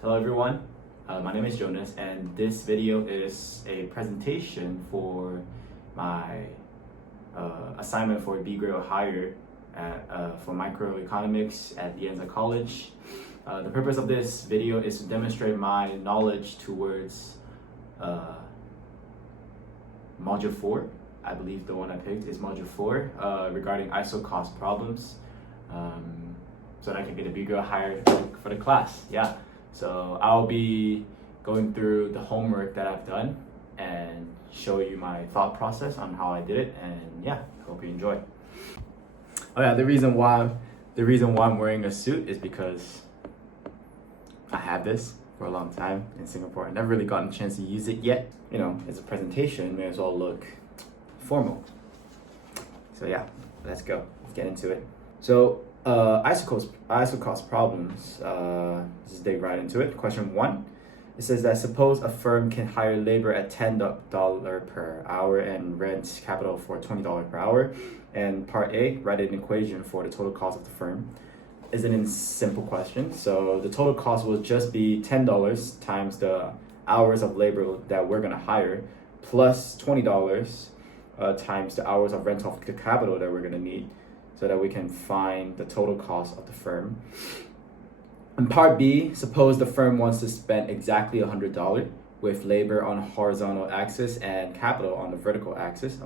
Hello everyone, my name is Jonas and this video is a presentation for my assignment for B grade or higher for microeconomics at the Anza College. The purpose of this video is to demonstrate my knowledge towards Module 4. I believe the one I picked is Module 4 regarding Isocost problems so that I can get a B grade or higher for the class. Yeah. So I'll be going through the homework that I've done and show you my thought process on how I did it, and yeah, hope you enjoy. Oh yeah, the reason why I'm wearing a suit is because I had this for a long time in Singapore. I never really gotten a chance to use it yet. You know, it's a presentation, may as well look formal. So yeah, let's go. Let's get into it. So Isocost problems, let's dig right into it. Question 1, it says that suppose a firm can hire labor at $10 per hour and rent capital for $20 per hour. And part A, write an equation for the total cost of the firm. Is an simple question. So the total cost will just be $10 times the hours of labor that we're gonna hire plus $20 times the hours of rental of the capital that we're gonna need, so that we can find the total cost of the firm. And part B, suppose the firm wants to spend exactly $100 with labor on horizontal axis and capital on the vertical axis.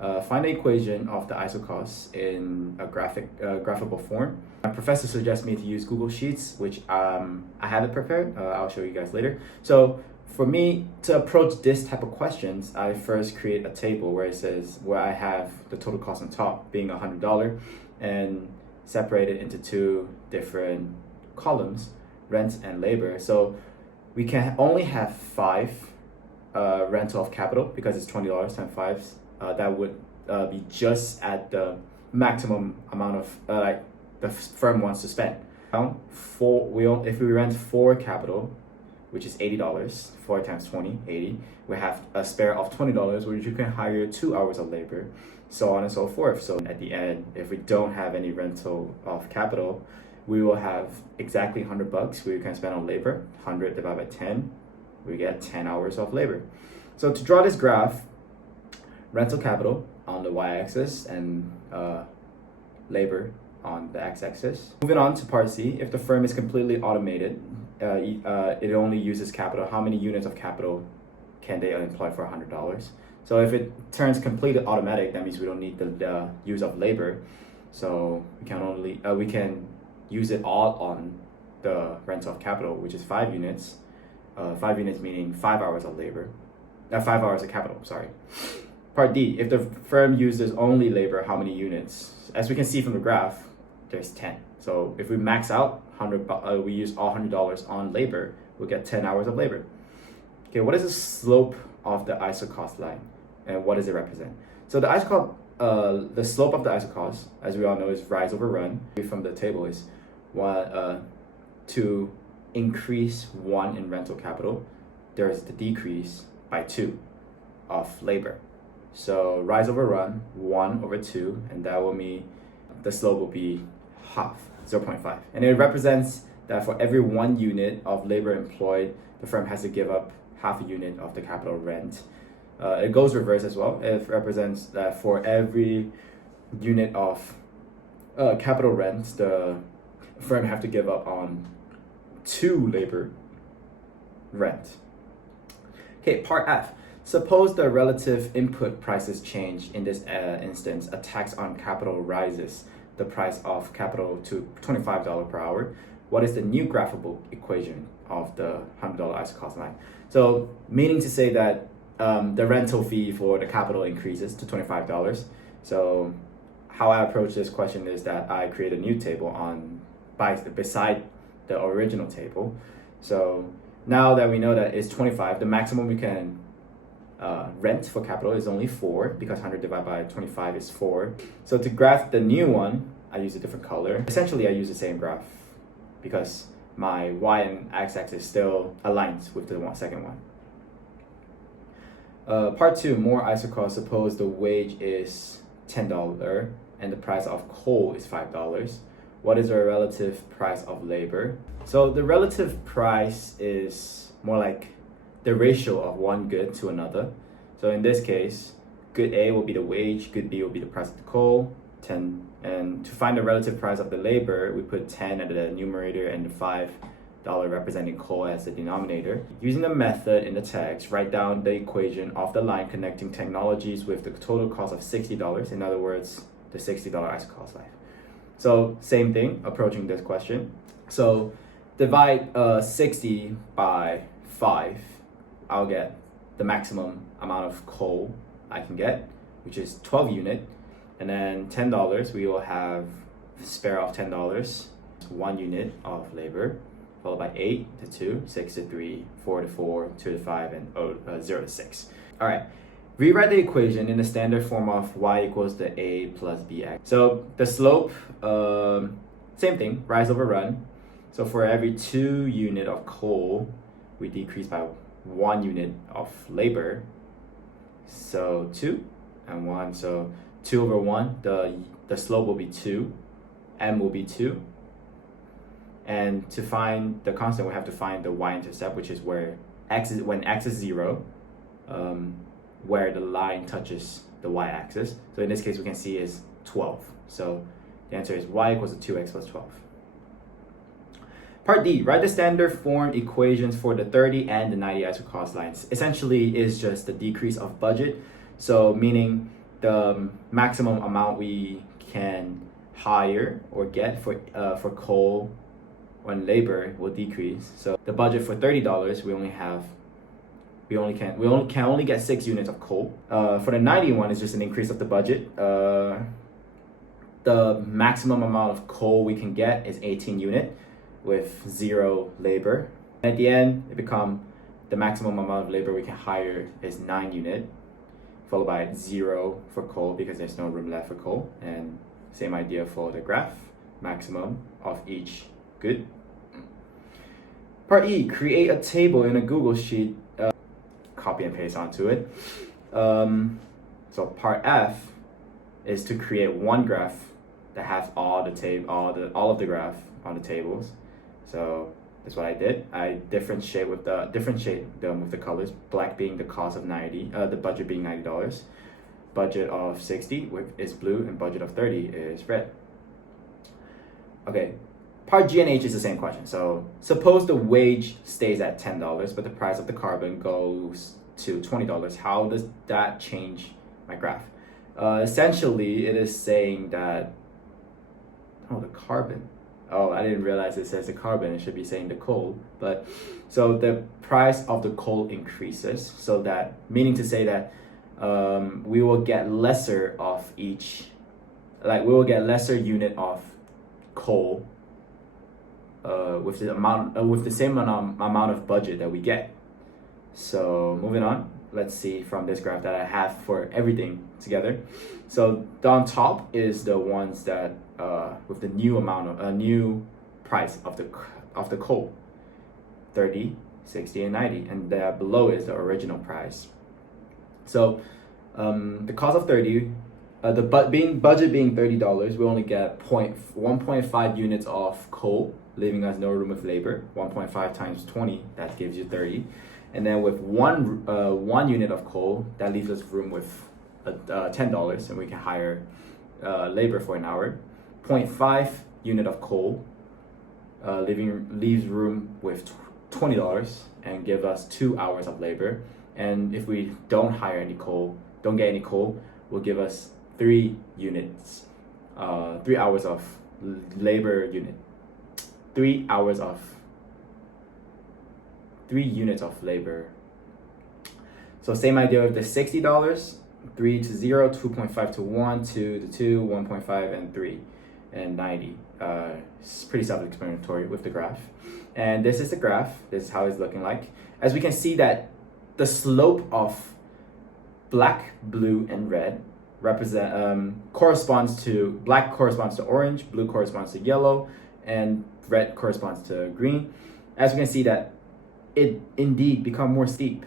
Find the equation of the isocost in a graphical form. My professor suggests me to use Google Sheets, which I have it prepared. I'll show you guys later. So for me to approach this type of questions, I first create a table where I have the total cost on top being $100 and separate it into two different columns, rent and labor. So we can only have 5 rental of capital because it's $20 times 5. That would be just at the maximum amount of like the firm wants to spend. If we rent 4 capital, which is $80, 4 times 20, 80. We have a spare of $20, which you can hire 2 hours of labor, so on and so forth. So at the end, if we don't have any rental of capital, we will have exactly $100 we can spend on labor. 100 divided by 10, we get 10 hours of labor. So to draw this graph, rental capital on the y-axis and labor on the x-axis. Moving on to part C, if the firm is completely automated, it only uses capital. How many units of capital can they employ for $100? So if it turns completely automatic, that means we don't need the use of labor. So we can use it all on the rental of capital, which is 5 units. 5 units meaning 5 hours of labor. 5 hours of capital, sorry. Part D, if the firm uses only labor, how many units? As we can see from the graph, there's 10. So if we max out we use all $100 on labor, we'll get 10 hours of labor. Okay, what is the slope of the isocost line, and what does it represent? So the the slope of the isocost, as we all know, is rise over run. From the table is to increase 1 in rental capital, there's the decrease by 2 of labor. So rise over run, 1 over 2, and that will mean the slope will be half, 0.5. And it represents that for every 1 unit of labor employed, the firm has to give up half a unit of the capital rent. It goes reverse as well. It represents that for every unit of capital rent, the firm have to give up on 2 labor rent. Okay, part F. Suppose the relative input prices change. In this instance, a tax on capital rises the price of capital to $25 per hour. What is the new graphable equation of the $100 isocost line? So meaning to say that the rental fee for the capital increases to $25. So how I approach this question is that I create a new table beside the original table. So now that we know that it's 25, the maximum we can rent for capital is only 4 because 100 divided by 25 is 4. So to graph the new one, I use a different color. Essentially, I use the same graph because my y and x-axis still aligns with the second one. Part 2, more isocost. Suppose the wage is $10 and the price of coal is $5. what is our relative price of labor? So the relative price is more like the ratio of one good to another. So in this case, good A will be the wage, good B will be the price of the coal, 10. And to find the relative price of the labor, we put 10 at the numerator and the $5 representing coal as the denominator. Using the method in the text, write down the equation of the line connecting technologies with the total cost of $60. In other words, the $60 Isocost life. So same thing, approaching this question. So divide 60 by 5. I'll get the maximum amount of coal I can get, which is 12 unit. And then $10, we will have spare off $10, 1 unit of labor, followed by 8 to 2, 6 to 3, 4 to 4, 2 to 5, and 0 to 6. All right, rewrite the equation in the standard form of y equals to a plus bx. So the slope, same thing, rise over run. So for every 2 unit of coal, we decrease by 1 unit of labor. So 2 and 1, so 2 over 1, the slope will be 2, m will be 2. And to find the constant, we have to find the y-intercept, which is where when x is 0, where the line touches the y-axis. So in this case, we can see is 12. So the answer is y equals to 2x plus 12. Part D, write the standard form equations for the 30 and the 90 Isocost lines. Essentially is just the decrease of budget. So meaning the maximum amount we can hire or get for coal and labor will decrease. So the budget for $30, we can only get 6 units of coal. For the 91 is just an increase of the budget. The maximum amount of coal we can get is 18 unit with 0 labor. At the end, the maximum amount of labor we can hire is 9 unit, followed by 0 for coal because there's no room left for coal. And same idea for the graph, maximum of each good. Part E, create a table in a Google Sheet, copy and paste onto it. So part F is to create one graph that has all of the graph on the tables. So that's what I did. I differentiate them with the colors. Black being the cost of 90, the budget being $90. Budget of 60 is blue, and budget of 30 is red. Okay, part G and H is the same question. So suppose the wage stays at $10, but the price of the carbon goes to $20. How does that change my graph? Essentially, it is saying that, the carbon. I didn't realize it says the carbon. It should be saying the coal. But so the price of the coal increases. So that meaning to say that we will get lesser of each, we will get lesser unit of coal with the same amount of budget that we get. So moving on, let's see from this graph that I have for everything together. So on top is the ones that with the new price of the coal, 30, 60, and 90, and there below is the original price. So the cost of 30, the budget being $30, we only get 1.5 units of coal, leaving us no room with labor. 1.5 times 20, that gives you 30. And then with one unit of coal, that leaves us room with $10, and we can hire labor for an hour. 0.5 unit of coal leaves room with $20 and give us 2 hours of labor. And if we don't hire any coal, don't get any coal, will give us 3 units, 3 hours of labor unit, 3 hours of 3 units of labor. So same idea with the $60, 3 to 0, 2.5 to 1, 2 to 2, 1.5, and 3, and 90. It's pretty self-explanatory with the graph. And this is the graph. This is how it's looking like. As we can see that the slope of black, blue, and red corresponds to, black corresponds to orange, blue corresponds to yellow, and red corresponds to green. As we can see that it indeed become more steep.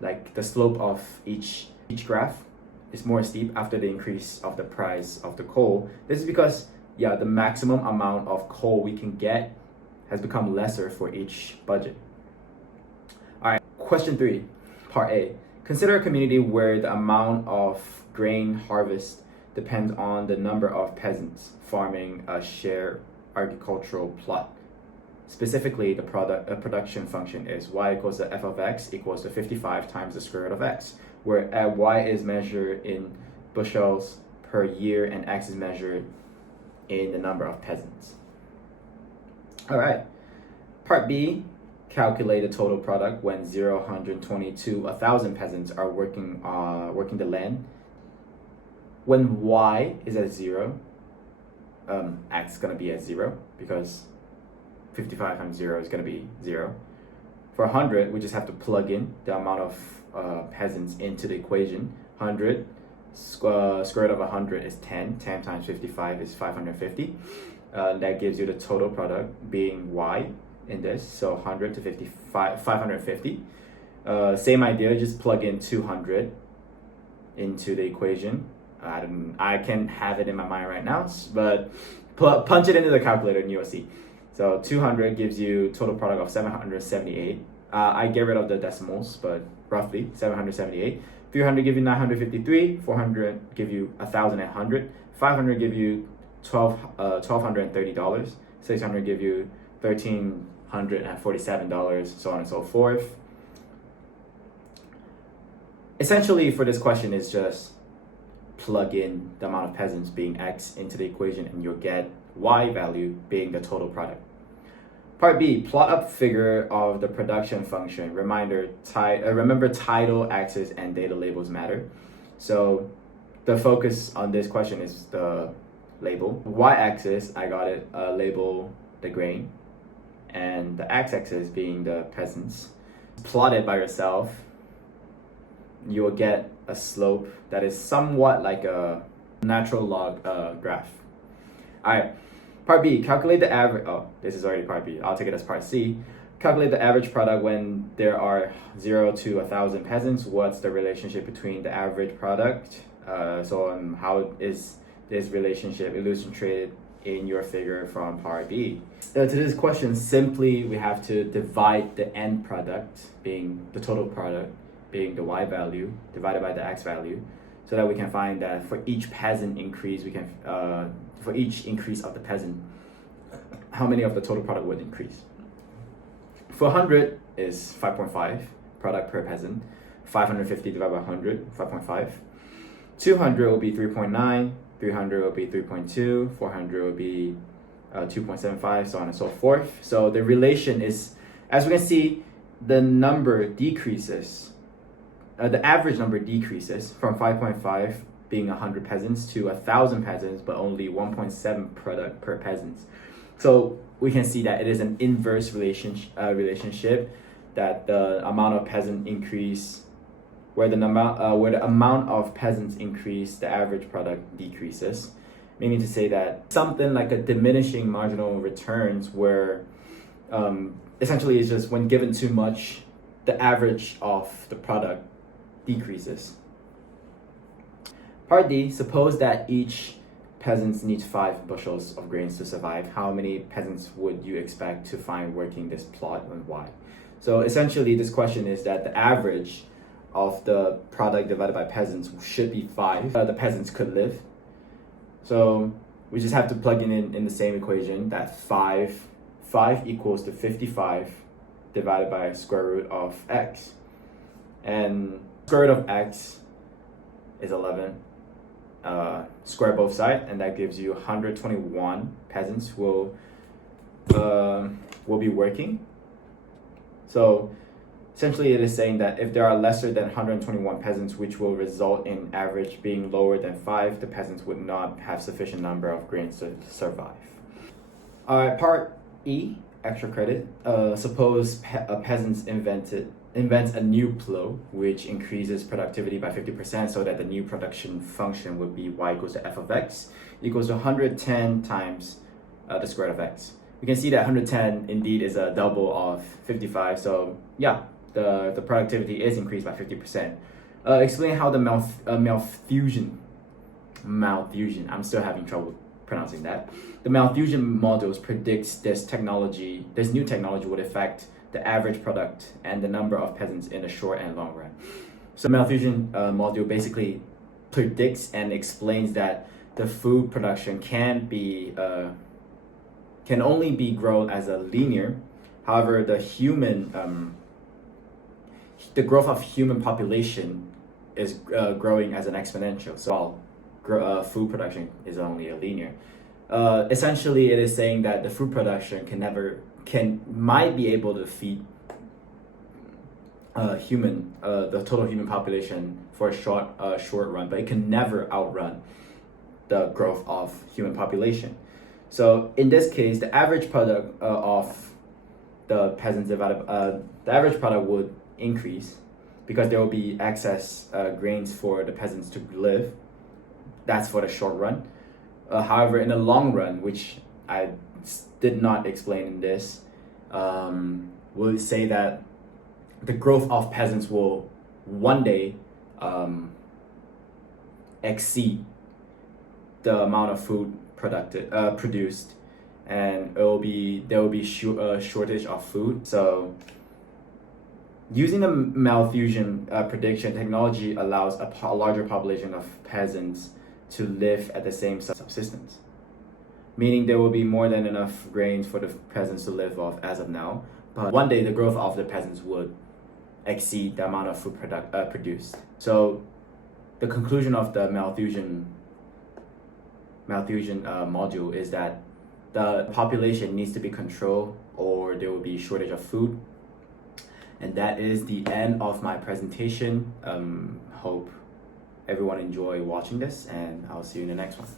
Like the slope of each graph is more steep after the increase of the price of the coal. This is because yeah, the maximum amount of coal we can get has become lesser for each budget. All right, question 3, part A. Consider a community where the amount of grain harvest depends on the number of peasants farming a shared agricultural plot. Specifically, the production function is y equals to f of x equals to 55 times the square root of x, where y is measured in bushels per year and x is measured in the number of peasants. All right, part B, calculate the total product when 0, 120 to 1,000 peasants are working the land. When y is at 0, x is going to be at 0 because 55 times 0 is going to be 0. For 100, we just have to plug in the amount of peasants into the equation. 100 square root of 100 is 10. 10 times 55 is 550. That gives you the total product being y in this. So 100 to 55, 550. Same idea, just plug in 200 into the equation. I can't have it in my mind right now, but punch it into the calculator and you'll see. So 200 gives you total product of 778. I get rid of the decimals, but roughly 778. 300 give you 953. 400 give you 1,100. 500 give you $1,230. 600 give you $1,347, so on and so forth. Essentially, for this question, is just plug in the amount of peasants being x into the equation and you'll get y value being the total product. Part B, plot up figure of the production function. Remember title, axis, and data labels matter. So the focus on this question is the label. Y-axis, I got it, label the grain, and the x-axis being the peasants. Plot it by yourself, you will get a slope that is somewhat like a natural log graph. All right. Part B, calculate the average, this is already part B, I'll take it as part C. Calculate the average product when there are 0 to 1,000 peasants. What's the relationship between the average product? How is this relationship illustrated in your figure from part B? To this question, simply we have to divide the end product, being the total product, being the y value, divided by the x value, so that we can find that for each peasant increase, we can for each increase of the peasant, how many of the total product would increase. For 100 is 5.5 product per peasant. 550 divided by 100, 5.5. 200 will be 3.9. 300 will be 3.2. 400 will be 2.75, so on and so forth. So the relation is, as we can see, the number decreases. The average number decreases from 5.5 being 100 peasants to 1,000 peasants, but only 1.7 product per peasants. So we can see that it is an inverse relationship, that the amount of peasant increase, where the amount of peasants increase, the average product decreases. Meaning to say that something like a diminishing marginal returns, where essentially it's just when given too much, the average of the product decreases. Part D, suppose that each peasant needs 5 bushels of grains to survive. How many peasants would you expect to find working this plot and why? So essentially this question is that the average of the product divided by peasants should be 5. The peasants could live. So we just have to plug in the same equation that 5 equals to 55 divided by square root of x. And square root of x is 11. Square both sides, and that gives you 121 peasants will be working. So essentially it is saying that if there are lesser than 121 peasants, which will result in average being lower than 5, the peasants would not have sufficient number of grains to survive. Part E, extra credit. Suppose a peasant invents a new plow which increases productivity by 50%, so that the new production function would be y equals to f of x equals to 110 times the square root of x. We can see that 110 indeed is a double of 55, so yeah, the productivity is increased by 50%. Explain how the Malthusian, I'm still having trouble pronouncing that. The malfusion modules predicts this new technology would affect the average product and the number of peasants in the short and long run. So malfusion module basically predicts and explains that the food production can only be grown as a linear. However, the growth of human population is growing as an exponential. So while food production is only a linear. Essentially, it is saying that the food production might be able to feed the total human population for a short run, but it can never outrun the growth of human population. So in this case, the average product of the peasants the average product would increase because there will be excess grains for the peasants to live. That's for the short run. However, in the long run, which I did not explain in this, we'll say that the growth of peasants will one day exceed the amount of food produced, and there will be a shortage of food. So using the malfusion prediction technology allows a larger population of peasants to live at the same subsistence, meaning there will be more than enough grains for the peasants to live off as of now. But one day the growth of the peasants would exceed the amount of food produced. So the conclusion of the malfusion module is that the population needs to be controlled or there will be a shortage of food. And that is the end of my presentation. Hope everyone enjoy watching this, and I'll see you in the next one.